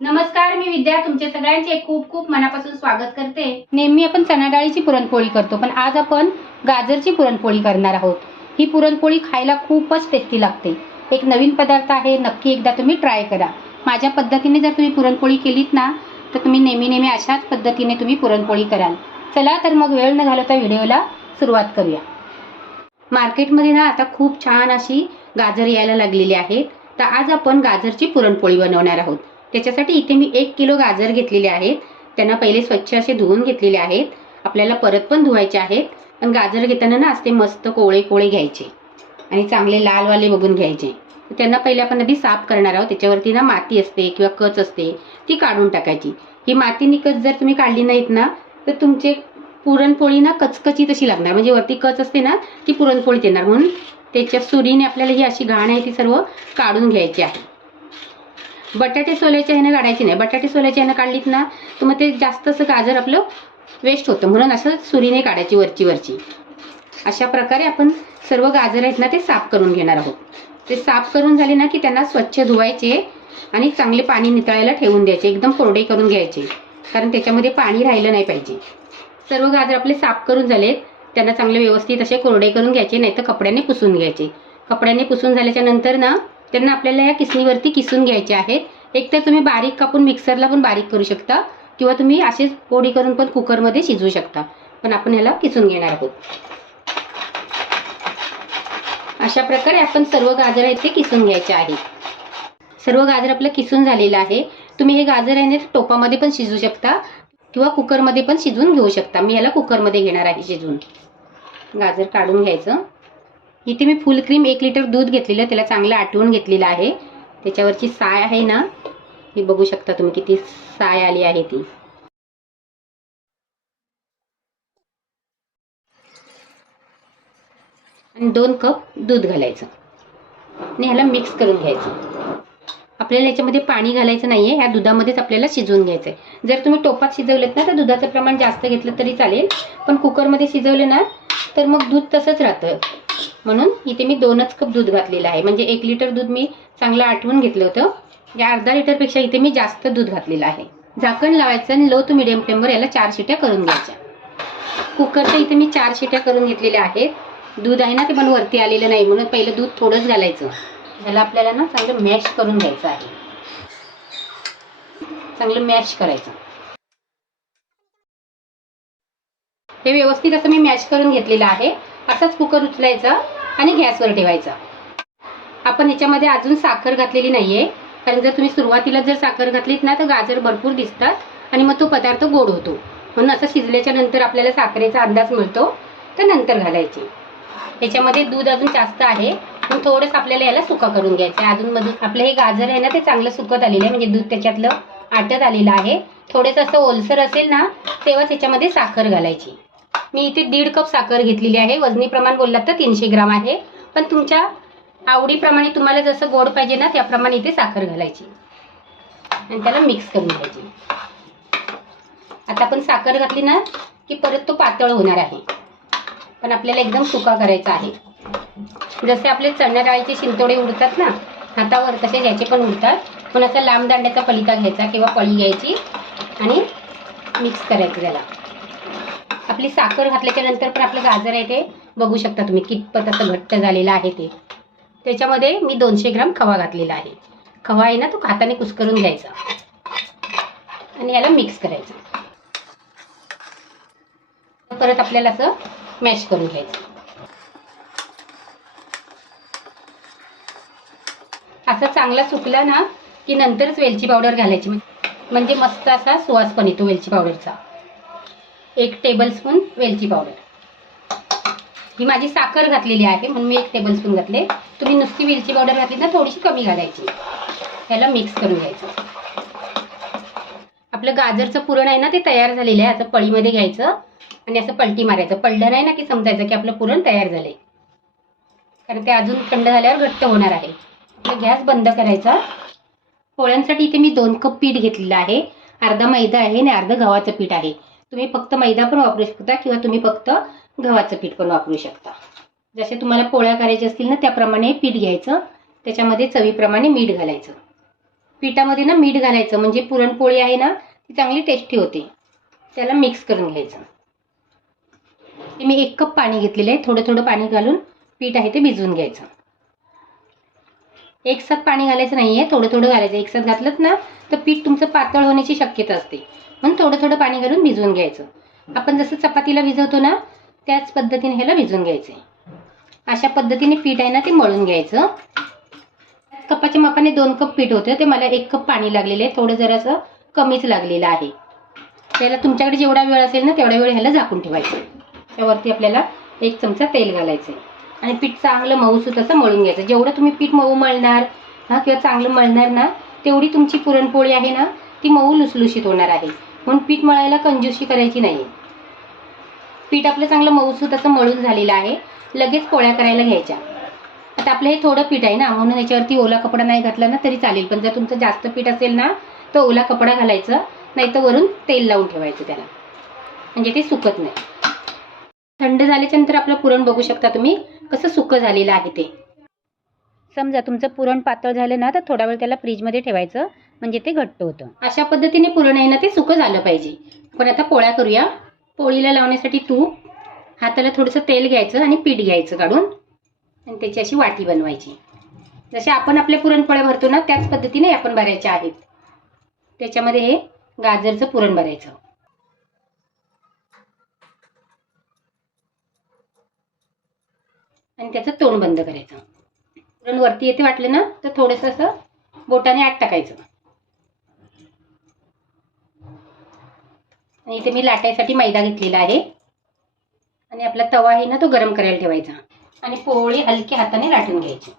नमस्कार मी विद्या. तुमचे सगळ्यांचे खूप खूप मनापासून स्वागत करते. नेहमी आपण चणा डाळीची पुरणपोळी करतो पण आज आपण गाजरची पुरणपोळी करणार आहोत. ही पुरणपोळी खायला खूपच टेस्टी लागते. एक नवीन पदार्थ आहे नक्की एकदा तुम्ही ट्राय करा. माझ्या पद्धतीने जर तुम्ही पुरणपोळी केलीत ना तर तुम्ही नेहमी नेहमी अशाच पद्धतीने तुम्ही पुरणपोळी कराल. चला तर मग वेळ न घालवता व्हिडिओला सुरुवात करूया. मार्केटमध्ये ना आता खूप छान अशी गाजर यायला लागलेली आहेत. तर आज आपण गाजरची पुरणपोळी बनवणार आहोत. त्याच्यासाठी इथे मी एक किलो गाजर घेतलेले आहेत. त्यांना पहिले स्वच्छ असे धुवून घेतलेले आहेत. आपल्याला परत पण धुवायचे आहेत. पण गाजर घेताना ना असते मस्त कोळे कोळे घ्यायचे. आणि चांगले लालवाले बघून घ्यायचे. त्यांना पहिले आपण आधी साफ करणार आहोत. त्याच्यावरती ना माती असते किंवा कच असते ती काढून टाकायची. ही मातीने कच जर तुम्ही काढली नाहीत ना तर तुमचे पुरणपोळी ना कचकची तशी लागणार. म्हणजे वरती कच असते ना ती पुरणपोळी येणार. म्हणून त्याच्या सुरीने आपल्याला ही अशी घाण आहे ती सर्व काढून घ्यायची आहे. बटाटे सोल्याच्या ह्यानं काढायची नाही. बटाटे सोल्याच्या ह्यानं काढलीत ना तर मग ते जास्त असं गाजर आपलं वेस्ट होतं. म्हणून असं सुरीने काढायची वरची वरची. अशा प्रकारे आपण सर्व गाजर आहेत ना ते साफ करून घेणार आहोत. ते साफ करून झाले ना की त्यांना स्वच्छ धुवायचे आणि चांगले पाणी नितळायला ठेवून द्यायचे. एकदम कोरडे करून घ्यायचे. कारण त्याच्यामध्ये पाणी राहिलं नाही पाहिजे. सर्व गाजर आपले साफ करून झालेत. त्यांना चांगले व्यवस्थित असे कोरडे करून घ्यायचे नाही तर कपड्याने पुसून घ्यायचे. कपड्याने पुसून झाल्याच्यानंतर ना त्यांना आपल्याला या किसणीवरती किसून घ्यायचे आहेत. एक तर तुम्ही बारीक कापून मिक्सरला पण बारीक करू शकता किंवा तुम्ही असेच पोळी करून पण कुकरमध्ये शिजवू शकता. पण आपण ह्याला किसून घेणार आहोत. अशा प्रकारे आपण सर्व गाजर आहेत ते किसून घ्यायचे आहेत. सर्व गाजर आपलं किसून झालेलं आहे. तुम्ही हे गाजर आहे ना टोपामध्ये पण शिजवू शकता किंवा कुकरमध्ये पण शिजवून घेऊ शकता. मी याला कुकरमध्ये घेणार आहे शिजवून. गाजर काढून घ्यायचं. इथे मी फुल क्रीम एक लिटर दूध घेतलेलं त्याला चांगलं आटवून घेतलेलं आहे. त्याच्यावरची साय आहे ना ही बघू शकता तुम्ही किती साय आली आहे ती. आणि दोन कप दूध घालायचं. आणि ह्याला मिक्स करून घ्यायचं. आपल्याला याच्यामध्ये पाणी घालायचं नाहीये. ह्या दुधामध्येच आपल्याला शिजवून घ्यायचंय. जर तुम्ही टोपात शिजवलेत ना तर दुधाचं प्रमाण जास्त घेतलं तरी चालेल. पण कुकरमध्ये शिजवलं ना तर मग दूध तसंच राहतं. म्हणून इथे मी दोनच कप दूध घातलेलं आहे. म्हणजे एक लिटर दूध मी चांगलं आटवून घेतलं होतं. या अर्धा लिटरपेक्षा इथे मी जास्त दूध घातलेलं आहे. झाकण लावायचं आणि लो टू मिडियम फ्लेमवर याला चार शिट्या करून घ्यायच्या. कुकरच्या इथे मी चार शिट्या करून घेतलेल्या आहेत. दूध आहे ना ते पण वरती आलेलं नाही म्हणून पहिलं दूध थोडंच घालायचं. ह्याला आपल्याला ना चांगलं मॅश करून घ्यायचं आहे. चांगलं मॅश करायचं. हे व्यवस्थित असं मी मॅश करून घेतलेलं आहे. असाच कुकर उचलायचा आणि गॅसवर ठेवायचा. आपण ह्याच्यामध्ये अजून साखर घातलेली नाहीये. कारण जर तुम्ही सुरुवातीला जर साखर घातलीत ना तर गाजर भरपूर दिसतात आणि मग तो पदार्थ गोड होतो. म्हणून असं शिजल्याच्या नंतर आपल्याला साखरेचा अंदाज मिळतो तर नंतर घालायची. याच्यामध्ये दूध अजून जास्त आहे. पण थोडंसं आपल्याला याला सुका करून घ्यायचं आहे. अजून मधून आपलं हे गाजर आहे ना ते चांगलं सुकत आलेलं आहे. म्हणजे दूध त्याच्यातलं आटत आलेलं आहे. थोडंसं असं ओलसर असेल ना तेव्हाच याच्यामध्ये साखर घालायची. मी इथे दीड कप साखर घेतलेली आहे. वजनी प्रमाण बोललात तर तीनशे ग्राम आहे. पण तुमच्या आवडीप्रमाणे तुम्हाला जसं गोड पाहिजे ना त्याप्रमाणे इथे साखर घालायची. आणि त्याला मिक्स करून घ्यायची. आता आपण साखर घातली ना की परत तो पातळ होणार आहे. पण आपल्याला एकदम सुका करायचा आहे. जसे आपले चण्या डाळीचे शिंतोडे उडतात ना हातावर तसे घ्यायचे पण उडतात. पण असा लांब दांड्याचा पलिता घ्यायचा किंवा पळी घ्यायची आणि मिक्स करायचं त्याला. आपली साखर घातल्याच्या नंतर पण आपलं गाजर आहे ते बघू शकता तुम्ही कितपत असं घट्ट झालेलं आहे ते. त्याच्यामध्ये मी दोनशे ग्राम खवा घातलेला आहे. खवा आहे ना तो हाताने कुस्करून घ्यायचा. आणि याला मिक्स करायचं. परत आपल्याला असं मॅश करून घ्यायचं. असा चांगला सुकला ना की नंतरच वेलची पावडर घालायची. म्हणजे मस्त असा सुवास पण येतो वेलची पावडरचा. एक टेबलस्पून वेलची पावडर ही माझी साखर घातलेली आहे म्हणून मी एक टेबलस्पून घातले. तुम्ही नुसती वेलची पावडर घातली ना थोडीशी कमी घालायची. याला मिक्स करून घ्यायचं. आपलं गाजरचं पुरण आहे ना ते तयार झालेलं आहे. असं पळीमध्ये घ्यायचं आणि असं पलटी मारायचं. पडलं नाही ना की समजायचं की आपलं पुरण तयार झालंय. कारण ते अजून थंड झाल्यावर घट्ट होणार आहे. आपला गॅस बंद करायचा. पोळ्यांसाठी इथे मी दोन कप पीठ घेतलेलं आहे. अर्धा मैदा आहे आणि अर्धं गव्हाचं पीठ आहे. तुम्ही फक्त मैदा पण वापरू शकता किंवा तुम्ही फक्त गव्हाचं पीठ पण वापरू शकता. जसे तुम्हाला पोळ्या करायच्या असतील ना त्याप्रमाणे पीठ घ्यायचं. त्याच्यामध्ये चवीप्रमाणे मीठ घालायचं. पिठामध्ये ना मीठ घालायचं म्हणजे पुरणपोळी आहे ना ती चांगली टेस्टी होते. त्याला मिक्स करून घ्यायचं. ते मी एक कप पाणी घेतलेलं आहे. थोडं थोडं पाणी घालून पीठ आहे ते भिजवून घ्यायचं. एकसाथ पाणी घालायचं नाही आहे थोडं थोडं घालायचं. एकसाथ घातलंच घातलं ना तर पीठ तुमचं पातळ होण्याची शक्यता असते. म्हणून थोडं थोडं पाणी घालून भिजवून घ्यायचं. आपण जसं चपातीला भिजवतो ना त्याच पद्धतीने ह्याला भिजवून घ्यायचं. अशा पद्धतीने पीठ आहे ना ते मळून घ्यायचं. कपाच्या मापाने दोन कप पीठ होतं ते मला एक कप पाणी लागलेलं आहे थोडं जरासं कमीच लागलेलं आहे. त्याला तुमच्याकडे जेवढा वेळ असेल ना तेवढा वेळ ह्याला झाकून ठेवायचं. त्यावरती आपल्याला एक चमचा तेल घालायचं आणि पीठ चांगलं मऊसूत असं मळून घ्यायचं. जेवढं तुम्ही पीठ मऊ मळणार हा किंवा चांगलं मळणार ना तेवढी तुमची पुरणपोळी आहे ना ती मऊ लुसलुशीत होणार आहे. म्हणून पीठ मळायला कंजूशी करायची नाही पीठ आपलं चांगलं मऊसूत असं मळून झालेलं आहे. लगेच पोळ्या करायला घ्यायच्या. आता आपलं हे थोडं पीठ आहे ना म्हणून याच्यावरती ओला कपडा नाही घातला ना तरी चालेल. पण जर तुमचं जास्त पीठ असेल ना तर ओला कपडा घालायचं. नाही तर वरून तेल लावून ठेवायचं त्याला. म्हणजे ते सुकत नाही. थंड झाल्याच्यानंतर आपलं पुरण बघू शकता तुम्ही कसं सुकं झालेलं आहे ते. समजा तुमचं पुरण पातळ झालं ना तर थोडा वेळ त्याला फ्रीजमध्ये ठेवायचं. म्हणजे ते घट्ट होतं. अशा पद्धतीने पुरण आहे ना ते सुकं झालं पाहिजे. पण आता पोळ्या करूया. पोळीला लावण्यासाठी तूप हाताला थोडंसं तेल घ्यायचं आणि पीठ घ्यायचं काढून आणि त्याची अशी वाटी बनवायची. जसे आपण आपल्या पुरणपोळ्या भरतो ना त्याच पद्धतीने आपण भरायच्या आहेत. त्याच्यामध्ये हे गाजरचं पुरण भरायचं. आणि त्याचं तोंड बंद करायचं. पुरण वरती येते वाटलं ना तर थोडंसं असं बोटाने आत टाकायचं. आणि इथे मी लाटायसाठी मैदा घेतलेला आहे. आणि आपला तवा आहे ना तो गरम करायला ठेवायचा. आणि पोळी हलक्या हाताने लाटून घ्यायची.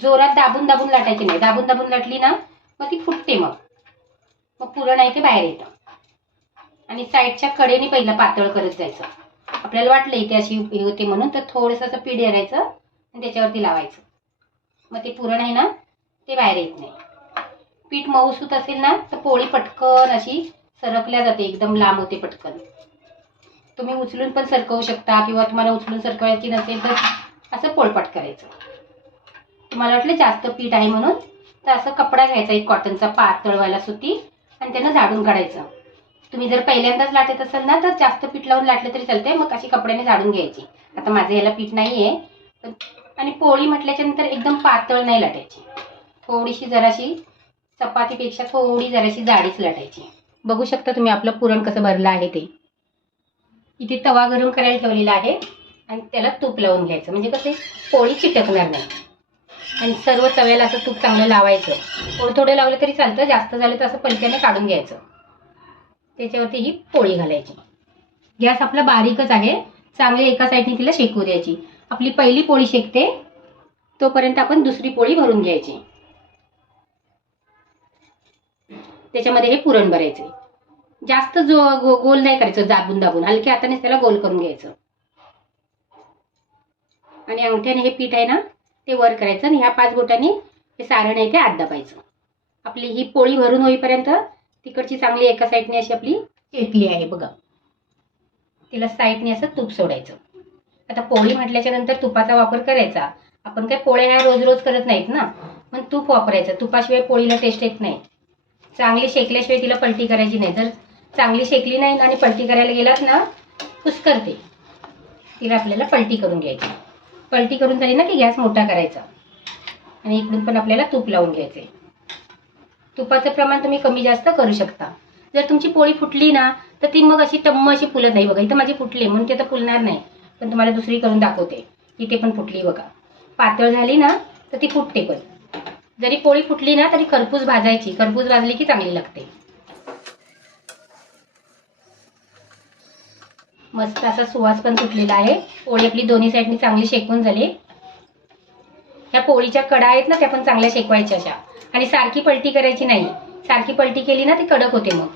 जोरात दाबून दाबून लाटायची नाही. दाबून दाबून लाटली ना मग ती फुटते मग. मग पुरण आहे ते बाहेर येतं. आणि साईडच्या कडेने पहिला पातळ करत जायचं. आपल्याला वाटलं इथे अशी हे होते म्हणून तर थोडंसं असं पीठ धरायचं आणि त्याच्यावरती लावायचं. मग ते पुरण आहे ना ते बाहेर येत नाही. पीठ मऊसूत असेल ना तर पोळी पटकन अशी सरकल्या जाते एकदम लांब होते पटकन. तुम्ही उचलून पण सरकवू शकता किंवा तुम्हाला उचलून सरकवायची नसेल तर असं पोळपाट करायचं. तुम्हाला वाटलं जास्त पीठ आहे म्हणून तर असं कपडा घ्यायचा एक कॉटनचा पातळवायला सुती आणि त्यानं झाडून काढायचं. तुम्ही जर पहिल्यांदाच लाटत असाल ना तर जास्त पीठ लावून लाटलं तरी चालतंय मग अशी कपड्याने झाडून घ्यायची. आता माझं याला पीठ नाही आहे पण आणि पोळी म्हटल्याच्या नंतर एकदम पातळ नाही लाटायची. थोडीशी जराशी चपातीपेक्षा थोडी जराशी जाडीच लाटायची. बघू शकता तुम्ही आपलं पुरण कसं भरलं आहे ते. इथे तवा गरम करायला ठेवलेला आहे आणि त्याला तूप लावून घ्यायचं. म्हणजे कसं पोळी चिटकणार नाही. आणि सर्व तव्याला असं तूप चांगलं लावायचं. थोडं थोडं लावलं तरी चालतं जास्त झालं तर असं पलट्याने काढून घ्यायचं. त्याच्यावरती ही पोळी घालायची. गॅस आपला बारीकच आहे. चांगली एका साईडने तिला शेकू द्यायची. आपली पहिली पोळी शेकते तोपर्यंत आपण दुसरी पोळी भरून घ्यायची. त्याच्यामध्ये हे पुरण भरायचे जास्त जो गो गोल नाही करायचं दाबून दाबून. हलक्या हाताने त्याला गोल करून घ्यायचं. आणि अंगठ्याने हे पीठ आहे ना ते वर करायचं आणि ह्या पाच बोटांनी हे सारण आहे ते आत दाबायचं आपली ही पोळी भरून होईपर्यंत तिकडची चांगली एका साईडने अशी आपली शेकली आहे बघा. तिला साईडने असं तूप सोडायचं. आता पोळी म्हटल्याच्या नंतर तुपाचा वापर करायचा. आपण काय पोळ्या ह्या रोज रोज करत नाहीत ना? पण तूप वापरायचं. तुपाशिवाय पोळीला टेस्ट येत नाही. चांगली शेकल्याशिवाय तिला पलटी करायची नाही. जर चांगली शेकली नाही ना आणि पलटी करायला गेलात ना कुस्करते तिला आपल्याला पलटी करून घ्यायची. पलटी करून झाली ना की गॅस मोठा करायचा. आणि इकडून पण आपल्याला तूप लावून घ्यायचे. तुपाचं प्रमाण तुम्ही कमी जास्त करू शकता. जर तुमची पोळी फुटली ना तर ती मग अशी टम्म अशी फुलत नाही. बघा इथं माझी फुटली म्हणून ती तर फुलणार नाही. पण तुम्हाला दुसरी करून दाखवते. इथे पण फुटली बघा. पातळ झाली ना तर ती फुटते पण. जरी पोळी फुटली ना तरी खरपूस भाजायची. खरपूस भाजली की चांगली लागते. मस्त असा सुवास पण सुटलेला आहे. पोळी आपली दोन्ही साईडनी चांगली शेकून झाली. ह्या पोळीच्या कडा आहेत ना त्या पण चांगल्या शेकवायच्या अशा. आणि सारखी पलटी करायची नाही. सारखी पलटी केली ना ती कडक होते मग.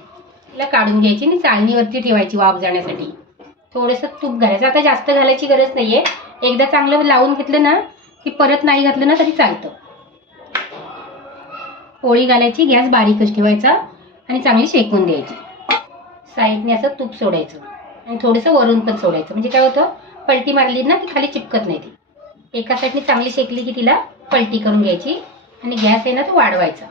तिला काढून घ्यायची आणि चाळणीवरती ठेवायची वाफ जाण्यासाठी. थोडंसं तूप घालायचं. आता जास्त घालायची गरज नाहीये. एकदा चांगलं लावून घेतलं ना की परत नाही घातलं ना तरी चालतं. पोळी घालायची गॅस बारीकच ठेवायचा आणि चांगली शेकून द्यायची. साईडने असं तूप सोडायचं आणि थोडंसं वरून पण सोडायचं. म्हणजे काय होतं पलटी मारली ना की खाली चिपकत नाही ती. एका साईडने चांगली शेकली की तिला पलटी करून घ्यायची आणि गॅस आहे ना तो वाढवायचा.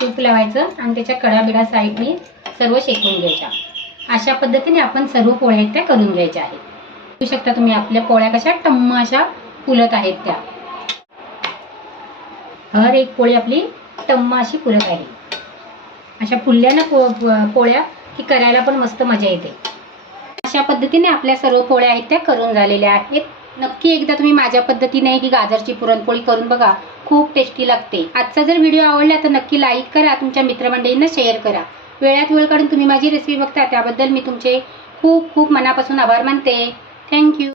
तूप लावायचं आणि त्याच्या कडाबिडा साईडने सर्व शेकून घ्यायच्या. अशा पद्धतीने आपण सर्व पोळ्या त्या करून घ्यायच्या आहेत. बघू शकता तुम्ही आपल्या पोळ्या कशा टम्म अशा फुलत आहेत त्या. हर एक पोळी आपली टम्मा अशी फुलत आहे अशा फुलल्या ना पो पोळ्या की करायला पण मस्त मजा येते. अशा पद्धतीने आपल्या सर्व पोळ्या आहेत त्या करून झालेल्या आहेत. नक्की एकदा तुम्ही माझ्या पद्धतीने ही गाजरची पुरणपोळी करून बघा. खूप टेस्टी लागते. आजचा जर व्हिडिओ आवडला तर नक्की लाईक करा तुमच्या मित्रमंडळींना शेअर करा. वेळात वेळ काढून तुम्ही माझी रेसिपी बघता त्याबद्दल मी तुमचे खूप खूप मनापासून आभार मानते. थँक्यू.